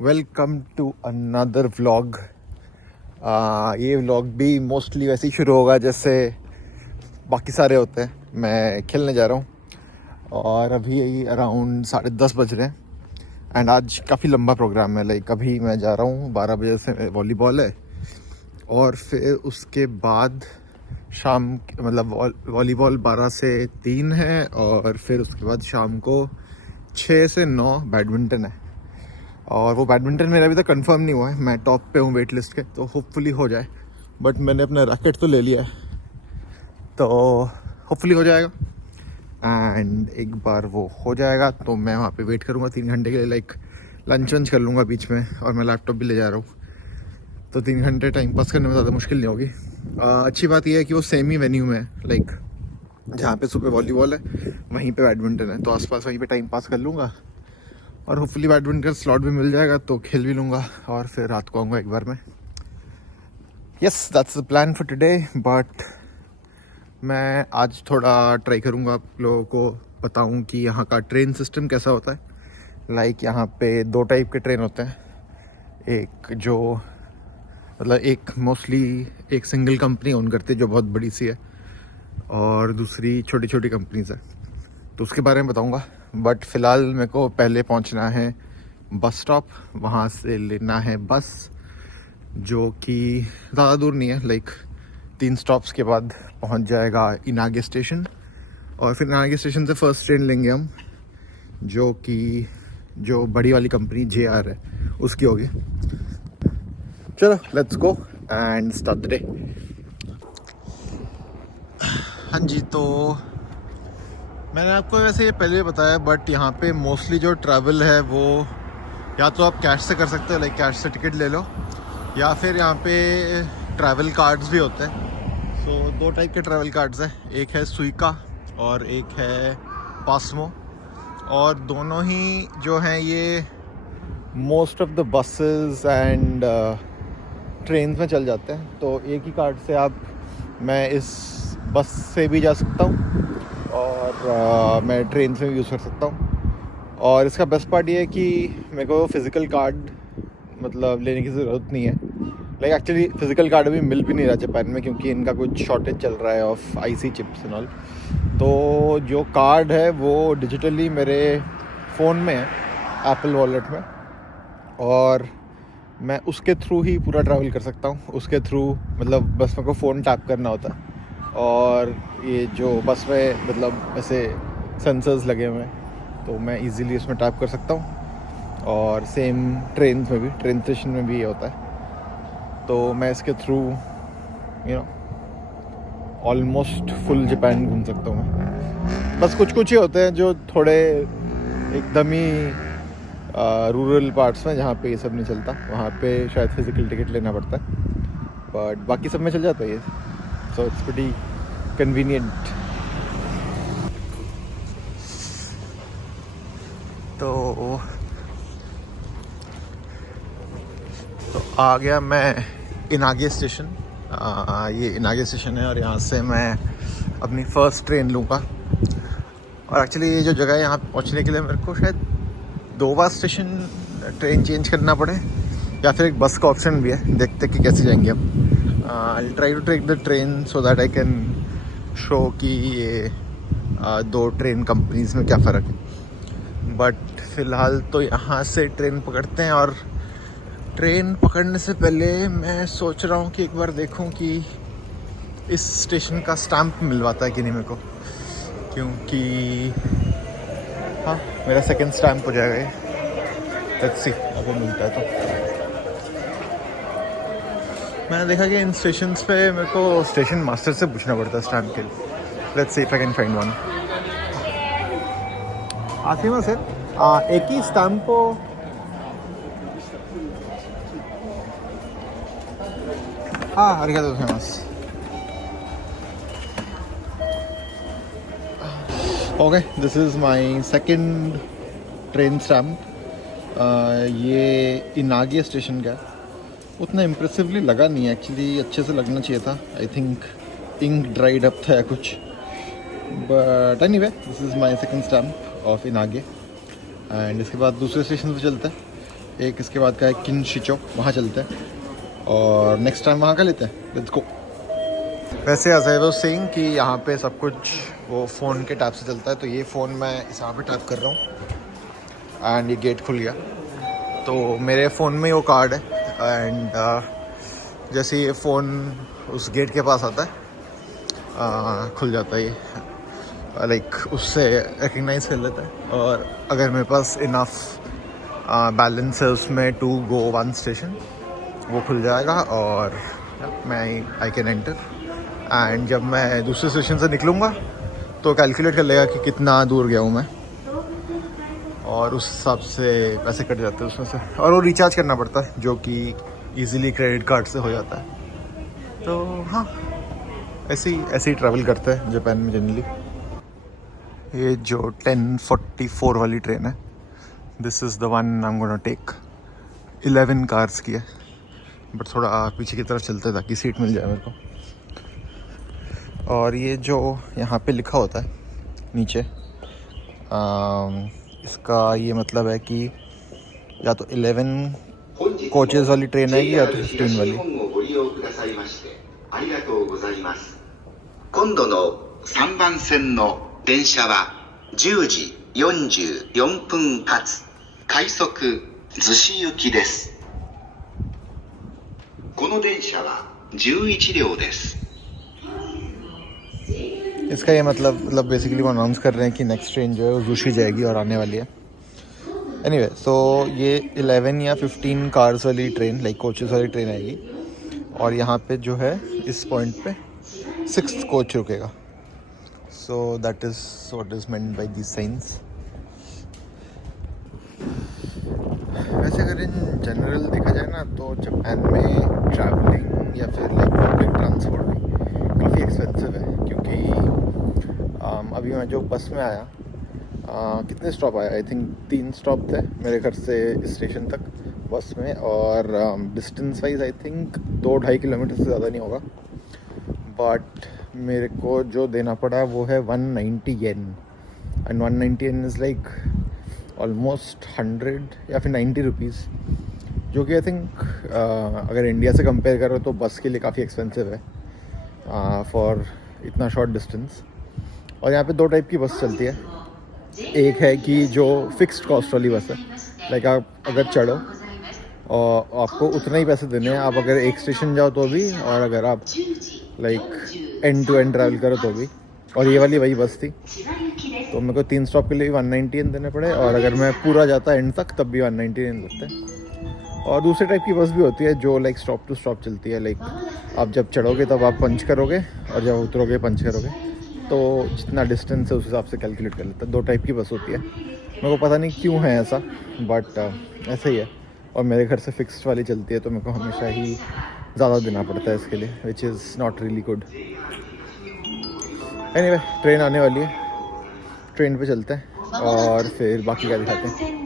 Welcome to another vlog. ये vlog भी mostly वैसे ही शुरू होगा जैसे बाकी सारे होते हैं। मैं खेलने जा रहा हूँ और अभी अराउंड 10:30 बज रहे हैं एंड आज काफ़ी लंबा प्रोग्राम है। लाइक अभी मैं जा रहा हूँ 12 बजे से वॉलीबॉल है और फिर उसके बाद शाम मतलब वॉलीबॉल 12 से 3 है और फिर उसके बाद शाम को 6 से 9 बैडमिंटन है। और वो बैडमिंटन मेरा अभी तक कंफर्म नहीं हुआ है, मैं टॉप पे हूँ वेट लिस्ट के, तो होपफुली हो जाए। बट मैंने अपना रैकेट तो ले लिया है तो होपफुली हो जाएगा। एंड एक बार वो हो जाएगा तो मैं वहाँ पे वेट करूँगा 3 घंटे के लिए। लाइक लंच वंच कर लूँगा बीच में और मैं लैपटॉप भी ले जा रहा हूँ तो 3 घंटे टाइम पास करने में ज़्यादा मुश्किल नहीं होगी। अच्छी बात यह है कि वो सेम ही वेन्यू में है, लाइक जहाँ पे सुबह वॉलीबॉल है वहीं पे बैडमिंटन है, तो आसपास वहीं पे टाइम पास कर लूँगा और होपफुली बैडमिंटन स्लॉट भी मिल जाएगा तो खेल भी लूँगा और फिर रात को आऊँगा एक बार में। Yes, that's the plan for today. But मैं आज थोड़ा ट्राई करूँगा आप लोगों को बताऊँ कि यहाँ का ट्रेन सिस्टम कैसा होता है। लाइक यहाँ पे 2 टाइप के ट्रेन होते हैं, एक जो मतलब एक मोस्टली एक सिंगल कंपनी ओन करती है जो बहुत बड़ी सी है और दूसरी छोटी छोटी कंपनीज है, तो उसके बारे में बताऊंगा। बट फ़िलहाल मेरे को पहले पहुंचना है बस स्टॉप, वहां से लेना है बस जो कि ज़्यादा दूर नहीं है, लाइक 3 स्टॉप्स के बाद पहुंच जाएगा इनागे स्टेशन और फिर इनागे स्टेशन से फर्स्ट ट्रेन लेंगे हम जो कि जो बड़ी वाली कंपनी JR है उसकी होगी। चलो let's go and start the day. हाँ जी, तो मैंने आपको वैसे ये पहले बताया बट यहाँ पे मोस्टली जो ट्रैवल है वो या तो आप कैश से कर सकते हो, लाइक कैश से टिकट ले लो, या फिर यहाँ पे ट्रैवल कार्ड्स भी होते हैं। सो 2 टाइप के ट्रैवल कार्ड्स हैं, एक है सुइका और एक है पासमो, और दोनों ही जो हैं ये most of the buses and trains में चल जाते हैं। तो एक ही कार्ड से मैं इस बस से भी जा सकता हूँ और मैं ट्रेन से भी यूज़ कर सकता हूँ। और इसका बेस्ट पार्ट ये है कि मेरे को फ़िज़िकल कार्ड मतलब लेने की ज़रूरत नहीं है। लाइक एक्चुअली फ़िज़िकल कार्ड अभी मिल भी नहीं रहा जापान में क्योंकि इनका कुछ शॉर्टेज चल रहा है of IC chips and all. तो जो कार्ड है वो डिजिटली मेरे फ़ोन में है, एप्पल वॉलेट में, और मैं उसके थ्रू ही पूरा ट्रैवल कर सकता हूँ। उसके थ्रू मतलब बस मेरे को फ़ोन टैप करना होता है और ये जो बस में मतलब ऐसे सेंसर्स लगे हुए हैं तो मैं इजीली उसमें टैप कर सकता हूँ। और सेम ट्रेन में भी, ट्रेन स्टेशन में भी ये होता है, तो मैं इसके थ्रू ऑलमोस्ट फुल जापान घूम सकता हूँ मैं। बस कुछ कुछ ही होते हैं जो थोड़े एकदम ही रूरल पार्ट्स में जहाँ पे ये सब नहीं चलता, वहाँ पे शायद फिज़िकल टिकट लेना पड़ता है, बट बाकी सब में चल जाता है ये। So it's pretty convenient. तो आ गया मैं इनागे स्टेशन। ये इनागे स्टेशन है और यहाँ से मैं अपनी फ़र्स्ट ट्रेन लूँगा। और एक्चुअली ये जो जगह है यहाँ पहुँचने के लिए मेरे को शायद 2 बार स्टेशन ट्रेन चेंज करना पड़े या फिर एक बस का ऑप्शन भी है, देखते कि कैसे जाएंगे हम। I try to take the train so that I can show कि ये 2 ट्रेन कंपनीज में क्या फ़र्क है। बट फ़िलहाल तो यहाँ से ट्रेन पकड़ते हैं और ट्रेन पकड़ने से पहले मैं सोच रहा हूँ कि एक बार देखूँ कि इस स्टेशन का स्टैम्प मिलवाता है कि नहीं मेरे को, क्योंकि हाँ मेरा सेकंड स्टैम्प हो जाएगा ये। लेट्स सी अगर मिलता है तो। मैंने देखा कि इन स्टेशंस पे मेरे को स्टेशन मास्टर से पूछना पड़ता है स्टैम्प के लिए। Let's see if I can find one. Asima sir, एक ही स्टैम्प को arigatou gozaimasu। Okay, this is my second train stamp. ये इनागे स्टेशन का है। उतना इम्प्रेसिवली लगा नहीं है एक्चुअली, अच्छे से लगना चाहिए था। I think ink dried up था या कुछ, but anyway this is my second stop of Inage and इसके बाद दूसरे स्टेशन पे चलते हैं। एक इसके बाद का है किनशिचो, वहाँ चलते हैं और नेक्स्ट टाइम वहाँ का लेते हैं। Let's go. वैसे एज आई वाज सेइंग कि यहाँ पे सब कुछ वो फ़ोन के टैप से चलता है, तो ये फ़ोन मैं इस यहाँ पे टैप कर रहा हूँ एंड ये गेट खुल गया। तो मेरे फ़ोन में वो कार्ड है एंड जैसे ये फ़ोन उस गेट के पास आता है खुल जाता है ये, लाइक उससे रिकग्नाइज कर लेता है। और अगर मेरे पास इनफ बैलेंस है उसमें टू गो वन स्टेशन, वो खुल जाएगा और मैं आई कैन एंटर। एंड जब मैं दूसरे स्टेशन से निकलूँगा तो कैलकुलेट कर लेगा कि कितना दूर गया हूँ मैं, और उस हिसाब से पैसे कट जाते हैं उसमें से, और वो रिचार्ज करना पड़ता है जो कि इजीली क्रेडिट कार्ड से हो जाता है। तो हाँ, ऐसे ही ट्रैवल करते हैं जापान में जनरली। ये जो 10:44 वाली ट्रेन है, this is the one I am gonna take. 11 cars की है, बट थोड़ा पीछे की तरफ चलते ताकि सीट मिल जाए मेरे को। और ये जो यहाँ पे लिखा होता है नीचे, इसका ये मतलब है कि या तो 11 कोचेज़ वाली ट्रेन है या तो 15 वाली। 今度の3番線の電車は10時44分発快速逗子行きです。この電車は11両です。इसका ये मतलब बेसिकली वो अनाउंस कर रहे हैं कि नेक्स्ट ट्रेन जो है वो जुशी जाएगी और आने वाली है। एनीवे सो ये 11 या 15 कार्स वाली ट्रेन, लाइक कोचेस वाली ट्रेन आएगी, और यहाँ पे जो है इस पॉइंट पे 6th कोच रुकेगा। So that is what is meant by these signs. वैसे अगर इन जनरल देखा जाए ना तो जापान में ट्रैवलिंग या फिर लाइक पब्लिक ट्रांसपोर्ट भी काफ़ी एक्सपेंसिव है, क्योंकि अभी मैं जो बस में आया, कितने स्टॉप आया, आई थिंक 3 स्टॉप थे मेरे घर से इस स्टेशन तक बस में, और distance wise I think 2-2.5 kilometre से ज़्यादा नहीं होगा। बट मेरे को जो देना पड़ा वो है 190 yen, and 190 yen is like almost 100 या फिर 90 रुपीज़, जो कि आई थिंक अगर इंडिया से कंपेयर करो तो बस के लिए काफ़ी एक्सपेंसिव है फॉर इतना शॉर्ट डिस्टेंस। और यहाँ पे 2 टाइप की बस चलती है। एक है कि जो फिक्स्ड कॉस्ट वाली बस है, लाइक आप अगर चढ़ो और आपको उतना ही पैसे देने हैं, आप अगर एक स्टेशन जाओ तो भी, और अगर आप like end to end travel करो तो भी। और ये वाली वही बस थी, तो मेरे को 3 स्टॉप के लिए 190 देने पड़े, और अगर मैं पूरा जाता एंड तक तब भी 190 लगते हैं। और दूसरे टाइप की बस भी होती है जो लाइक स्टॉप टू स्टॉप चलती है, लाइक आप जब चढ़ोगे तब आप पंच करोगे और जब उतरोगे पंच करोगे, तो जितना डिस्टेंस है उस हिसाब से कैलकुलेट कर लेता है। 2 टाइप की बस होती है, मेरे को पता नहीं क्यों है ऐसा, बट ऐसा ही है। और मेरे घर से फिक्स्ड वाली चलती है, तो मेरे को हमेशा ही ज़्यादा देना पड़ता है इसके लिए, which is not really good. Anyway train आने वाली है, ट्रेन पे चलते हैं और फिर बाकी का दिखाते हैं।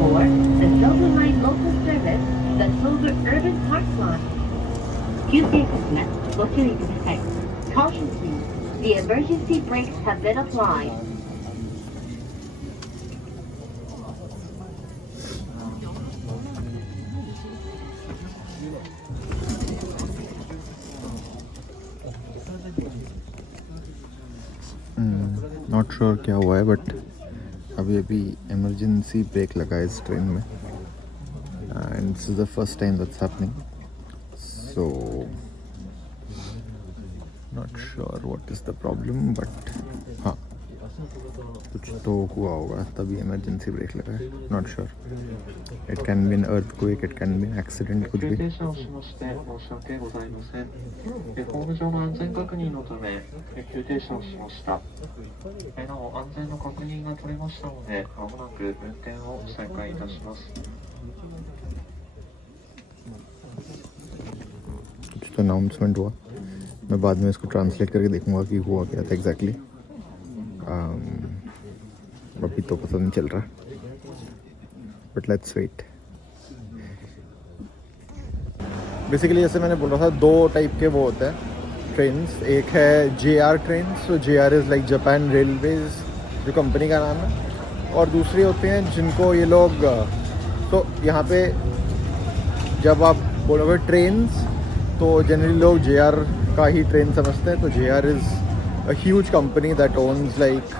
For the Silver Line local service, the Silver Urban Park Line. 急停車ね、ご注意ください。Caution please, the emergency brakes have been applied. Not sure क्या हुआ है, बट अभी इमरजेंसी ब्रेक लगा है इस ट्रेन में, and this is the first time that's happening, so not sure what is the problem, but हाँ कुछ तो हुआ होगा तभी इमरजेंसी ब्रेक लगा है। Not sure, it can be an earthquake, it can be an accident, कुछ भी। ホーム上の安全確認のため急停車をしました。なお安全の確認が取れましたので、まもなく運転を再開いたします。कुछ तो अनाउंसमेंट हुआ, मैं बाद में इसको ट्रांसलेट करके देखूंगा कि हुआ क्या था एग्जैक्टली। अभी तो पता नहीं चल रहा, बट लेट्स वेट। बेसिकली जैसे मैंने बोला था, 2 टाइप के वो होते हैं ट्रेन्स। एक है JR ट्रेन्स, तो JR is like Japan railways, जो कंपनी का नाम है। और दूसरी होते हैं जिनको ये लोग, तो यहाँ पे जब आप बोलोगे ट्रेन्स तो जनरली लोग JR का ही ट्रेन समझते हैं। तो JR is a huge company that owns like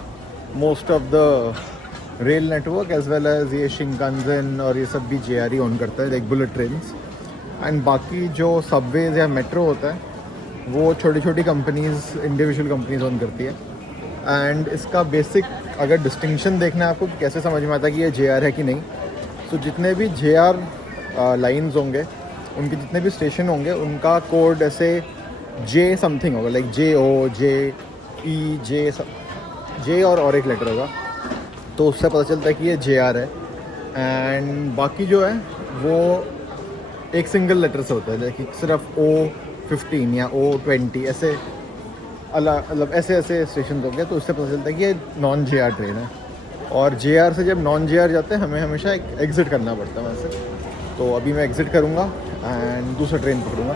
most of the rail network as well as ये शिंकानसेन और ये सब भी JR ही ओन करता है, लाइक बुलेट ट्रेन्स। एंड बाकी जो सबवेज या मेट्रो होता है वो छोटी छोटी कंपनीज, इंडिविजुअल कंपनीज ओन करती है। एंड इसका बेसिक अगर डिस्टिंक्शन देखना है आपको कि कैसे समझ में आता है कि ये JR है कि नहीं, तो जितने भी JR लाइन्स होंगे, उनके जितने भी स्टेशन होंगे, उनका कोड ऐसे J समथिंग होगा, लाइक JO, JE, J और एक लेटर होगा, तो उससे पता चलता है कि ये JR है। एंड बाकी जो है वो एक सिंगल लेटर से होता है, जैसे सिर्फ O15 या O20 ऐसे अलग ऐसे स्टेशन होंगे, तो उससे पता चलता है कि ये नॉन JR ट्रेन है। और JR से जब नॉन JR जाते हैं, हमें हमेशा एक एग्ज़िट करना पड़ता है वहाँ से। तो अभी मैं एग्ज़िट करूँगा एंड दूसरा ट्रेन पकड़ूँगा,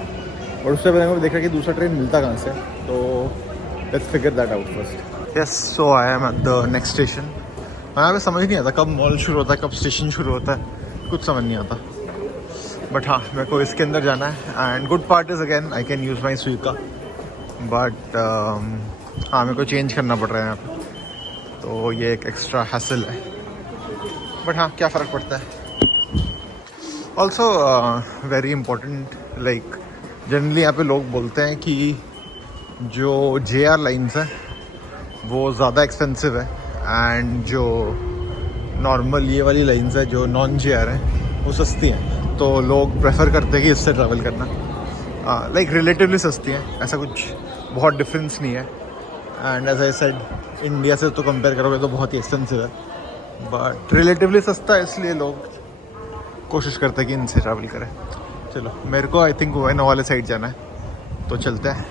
और उससे पहले मैं देख रहा कि दूसरा ट्रेन मिलता कहाँ से। तो let's figure that out first. Yes, so I am at the next station. यहाँ पे समझ नहीं आता कब मॉल शुरू होता है, कब स्टेशन शुरू होता है, कुछ समझ नहीं आता। बट हाँ, मेरे को इसके अंदर जाना है। And good part is again I can use my Suica, but हाँ मेरे को चेंज करना पड़ रहा है यहाँ पे, तो ये एक एक्स्ट्रा हैसल है। बट हाँ, क्या फ़र्क पड़ता है। Also very important, like generally यहाँ पे लोग बोलते हैं कि जो JR लाइन्स हैं वो ज़्यादा एक्सपेंसिव है, एंड जो नॉर्मल ये वाली लाइन्स है जो नॉन JR हैं वो सस्ती हैं। तो लोग प्रेफर करते हैं कि इससे ट्रैवल करना, लाइक रिलेटिवली सस्ती हैं, ऐसा कुछ बहुत डिफरेंस नहीं है। And as I said, India से तो कंपेयर करोगे तो बहुत ही एक्सपेंसिव है, बट रिलेटिवली सस्ता है, इसलिए लोग कोशिश करते हैं कि इनसे ट्रैवल करें। चलो, मेरे को आई थिंक उएनो वाले साइड जाना है, तो चलते हैं।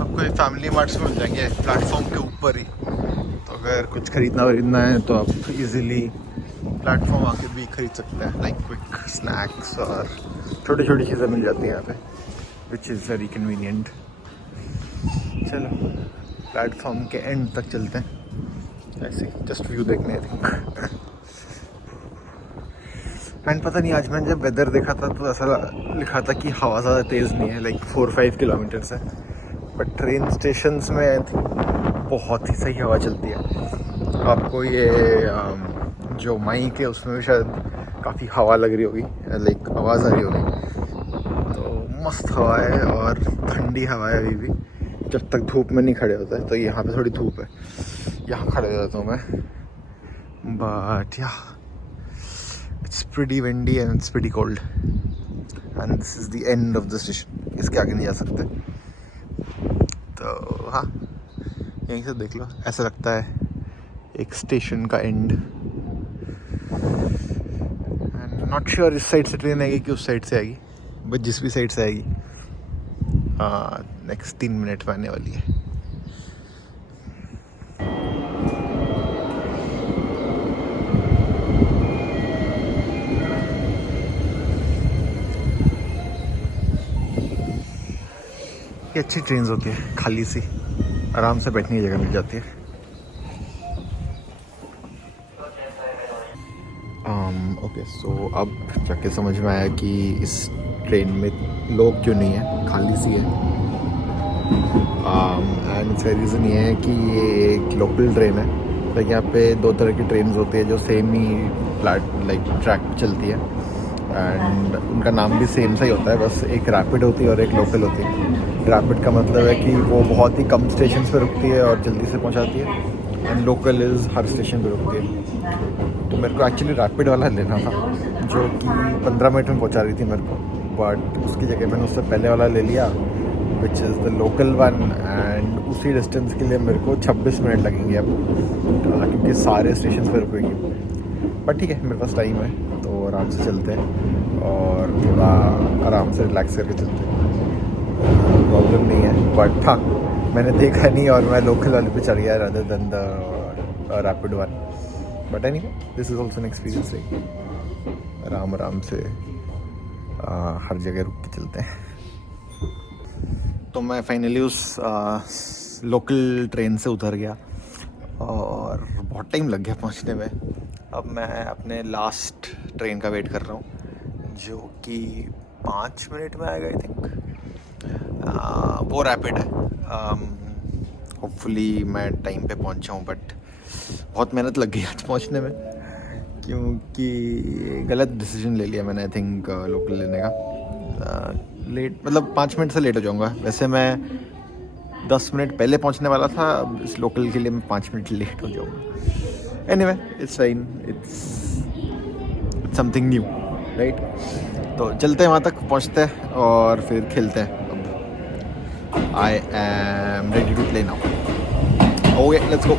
आपको फैमिली मार्ट्स मिल जाएंगे प्लेटफॉर्म के ऊपर ही, तो अगर कुछ खरीदना है तो आप इजीली प्लेटफॉर्म आके भी खरीद सकते हैं। लाइक क्विक स्नैक्स और छोटी छोटी चीज़ें मिल जाती हैं यहाँ पे, विच इज़ वेरी कन्वीनियंट। चलो प्लेटफॉर्म के एंड तक चलते हैं, ऐसे जस्ट व्यू देखने आई थिंक। एंड पता नहीं, आज मैंने जब वेदर देखा था तो ऐसा लिखा था कि हवा ज़्यादा तेज़ नहीं है, लाइक 4-5 किलोमीटर से, बट ट्रेन स्टेशंस में आई थिंक बहुत ही सही हवा चलती है। आपको ये जो माइक है उसमें भी शायद काफ़ी हवा लग रही होगी, लाइक आवाज़ आ रही होगी। तो मस्त हवा है और ठंडी हवा है अभी भी, जब तक धूप में नहीं खड़े होता है। तो यहाँ पे थोड़ी धूप है, यहाँ खड़े हो जाता हूँ मैं, बट या it's pretty windy and it's pretty cold, and this is the end of the station. इसके आगे नहीं जा सकते। तो हाँ, यहीं से देख लो, ऐसा लगता है एक स्टेशन का एंड। एंड नॉट श्योर इस साइड से ट्रेन आएगी कि उस साइड से आएगी, बट जिस भी साइड से आएगी नेक्स्ट 3 मिनट में आने वाली है। ये अच्छी ट्रेन होती है, खाली सी, आराम से बैठने की जगह मिल जाती है। ओके, सो अब जाके समझ में आया कि इस ट्रेन में लोग क्यों नहीं है, खाली सी है। एंड इसका रीज़न ये है कि ये एक लोकल ट्रेन है। लाइक यहाँ पे 2 तरह की ट्रेन होती है जो सेम ही ट्रैक पर चलती है, एंड उनका नाम भी सेम सा ही होता है, बस एक रैपिड होती है और एक लोकल होती है। रैपिड का मतलब है कि वो बहुत ही कम स्टेशन पे रुकती है और जल्दी से पहुंचाती है, and local is her station पे रुकती है। तो मेरे को एक्चुअली रैपिड वाला लेना था जो कि 15 मिनट में पहुंचा रही थी मेरे को, बट उसकी जगह मैंने उससे पहले वाला ले लिया, which is the local one, and उसी डिस्टेंस के लिए मेरे को 26 मिनट लगेंगे अब, क्योंकि सारे स्टेशन पर रुकेगी। बट ठीक है, मेरे पास टाइम है तो आराम से चलते हैं और थोड़ा आराम से रिलैक्स करके चलते हैं, प्रॉब्लम नहीं है। बट हाँ, मैंने देखा नहीं और मैं लोकल वाले पे चढ़ गया rather than the rapid one. But anyway this is also an experience. आराम आराम से हर जगह रुक के चलते हैं। तो मैं फाइनली उस लोकल ट्रेन से उतर गया और बहुत टाइम लग गया पहुंचने में। अब मैं अपने लास्ट ट्रेन का वेट कर रहा हूँ जो कि 5 मिनट में आएगा आई थिंक। वो रैपिड है। होपफुली मैं टाइम पे पहुंचा हूँ, बट बहुत मेहनत लग गई आज पहुंचने में क्योंकि गलत डिसीजन ले लिया मैंने आई थिंक लोकल लेने का। लेट मतलब 5 मिनट से लेट हो जाऊँगा। वैसे मैं 10 मिनट पहले पहुंचने वाला था, अब इस लोकल के लिए मैं 5 मिनट लेट हो जाऊँगा। Anyway it's fine, it's something new right. तो चलते हैं वहाँ तक, पहुँचते हैं और फिर खेलते हैं। अब I am ready to play now. Okay let's go.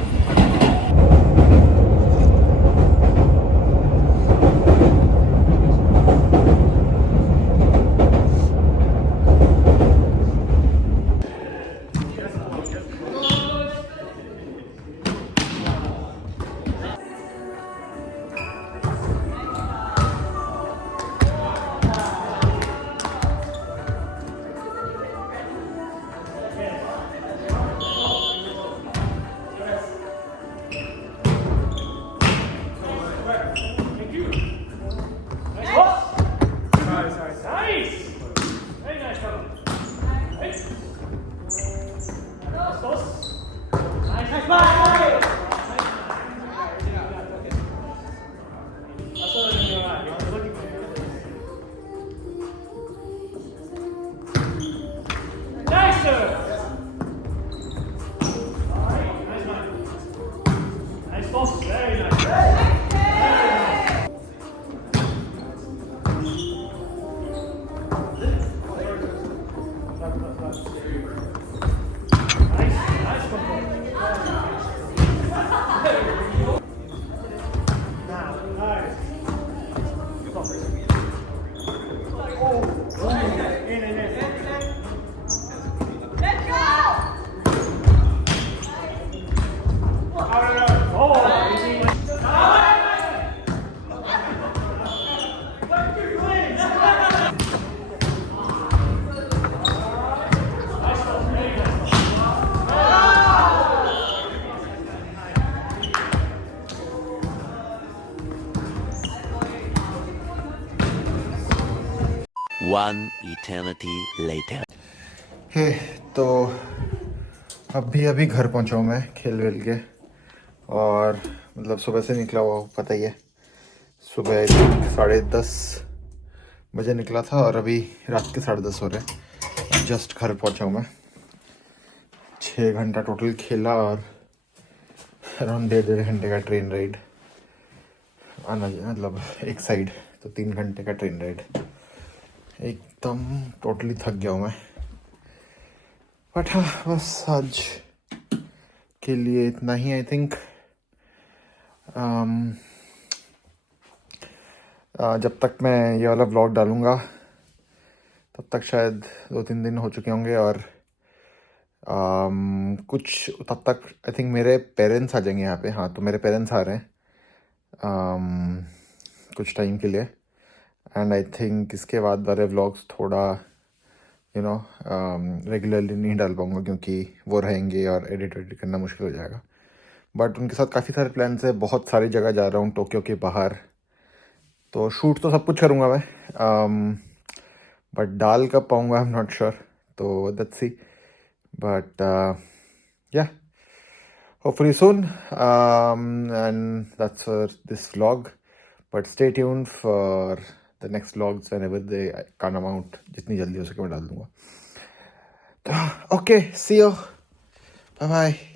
One eternity later. Hey तो अभी घर पहुंचा हूँ मैं खेल वेल के। और मतलब सुबह से निकला हुआ, पता ही है, सुबह 10:30 बजे निकला था और अभी रात के 10:30 हो रहे। जस्ट घर पहुंचा हूँ मैं। 6 घंटा टोटल खेला और अराउंड 1.5 घंटे का ट्रेन राइड आना, मतलब एक साइड, तो 3 घंटे का ट्रेन राइड। एकदम टोटली थक गया हूँ मैं। बट हाँ, बस आज के लिए इतना ही आई थिंक। जब तक मैं ये वाला व्लॉग डालूँगा तब तक शायद 2-3 दिन हो चुके होंगे और कुछ तब तक आई थिंक मेरे पेरेंट्स आ जाएंगे यहाँ पे। हाँ, तो मेरे पेरेंट्स आ रहे हैं कुछ टाइम के लिए। एंड आई थिंक इसके बाद वाले व्लॉग्स थोड़ा रेगुलरली नहीं डाल पाऊँगा क्योंकि वो रहेंगे और एडिट करना मुश्किल हो जाएगा। बट उनके साथ काफ़ी सारे प्लान्स है, बहुत सारी जगह जा रहा हूँ टोक्यो के बाहर। तो शूट तो सब कुछ करूँगा मैं, बट डाल कब पाऊँगा आई एम नॉट श्योर, तो let's see. But yeah, hopefully soon, and that's for this vlog. But stay tuned for the next vlogs whenever they come out. जितनी जल्दी हो सके मैं डाल दूँगा। तो okay, see you, bye bye.